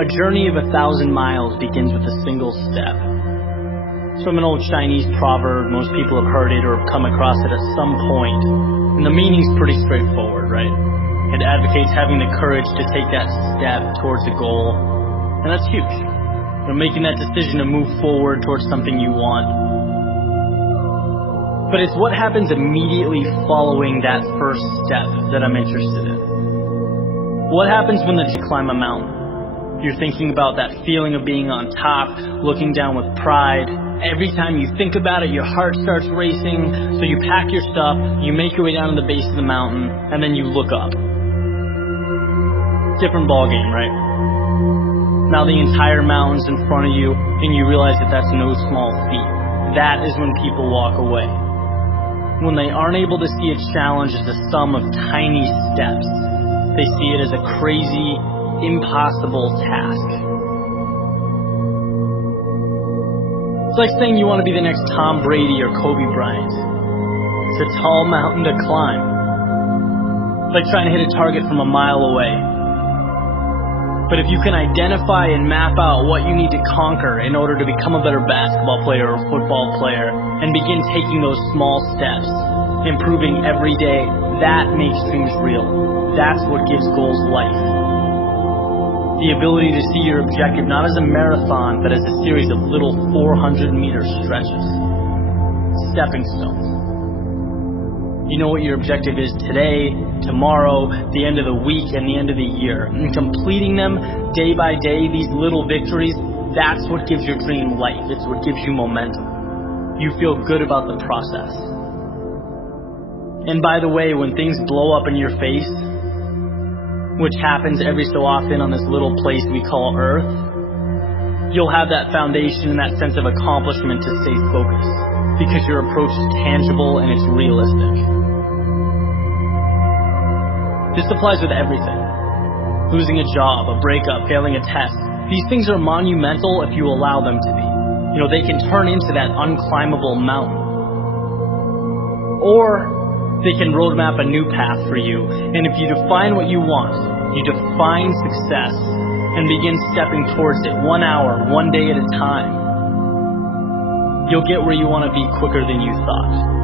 A journey of 1,000 miles begins with a single step. It's from an old Chinese proverb. Most people have heard it or have come across it at some point. And the meaning's pretty straightforward, right? It advocates having the courage to take that step towards a goal. And that's huge. Making that decision to move forward towards something you want. But it's what happens immediately following that first step that I'm interested in. What happens when you climb a mountain? You're thinking about that feeling of being on top, looking down with pride. Every time you think about it, your heart starts racing. So you pack your stuff, you make your way down to the base of the mountain, and then you look up. Different ballgame, right? Now the entire mountain's in front of you, and you realize that that's no small feat. That is when people walk away. When they aren't able to see a challenge as a sum of tiny steps, they see it as a crazy, impossible task. It's like saying you want to be the next Tom Brady or Kobe Bryant. It's a tall mountain to climb. It's like trying to hit a target from a mile away. But if you can identify and map out what you need to conquer in order to become a better basketball player or football player and begin taking those small steps, improving every day, that makes dreams real. That's what gives goals life. The ability to see your objective not as a marathon, but as a series of little 400-meter stretches. Stepping stones. You know what your objective is today, tomorrow, the end of the week, and the end of the year. And completing them day by day, these little victories, that's what gives your dream life. It's what gives you momentum. You feel good about the process. And by the way, when things blow up in your face, which happens every so often on this little place we call Earth, you'll have that foundation and that sense of accomplishment to stay focused because your approach is tangible and it's realistic. This applies with everything. Losing a job, a breakup, failing a test. These things are monumental if you allow them to be. They can turn into that unclimbable mountain. Or they can roadmap a new path for you. And if you define what you want, you define success and begin stepping towards it 1 hour, 1 day at a time, you'll get where you want to be quicker than you thought.